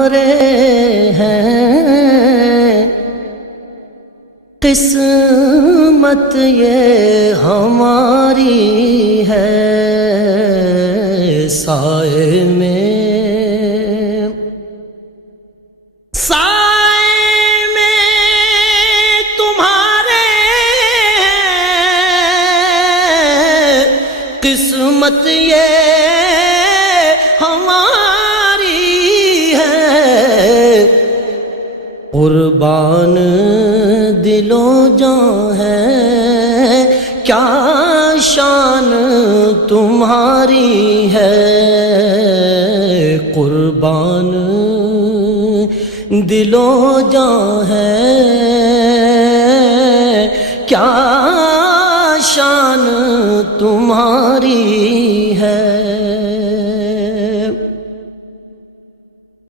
تمہارے ہیں، قسمت یہ ہماری ہے، سائے میں تمہارے ہیں، قسمت یہ ہماری ہے، قربان دل و جاں ہے، کیا شان تمہاری ہے، قربان دل و جاں ہے، کیا شان تمہاری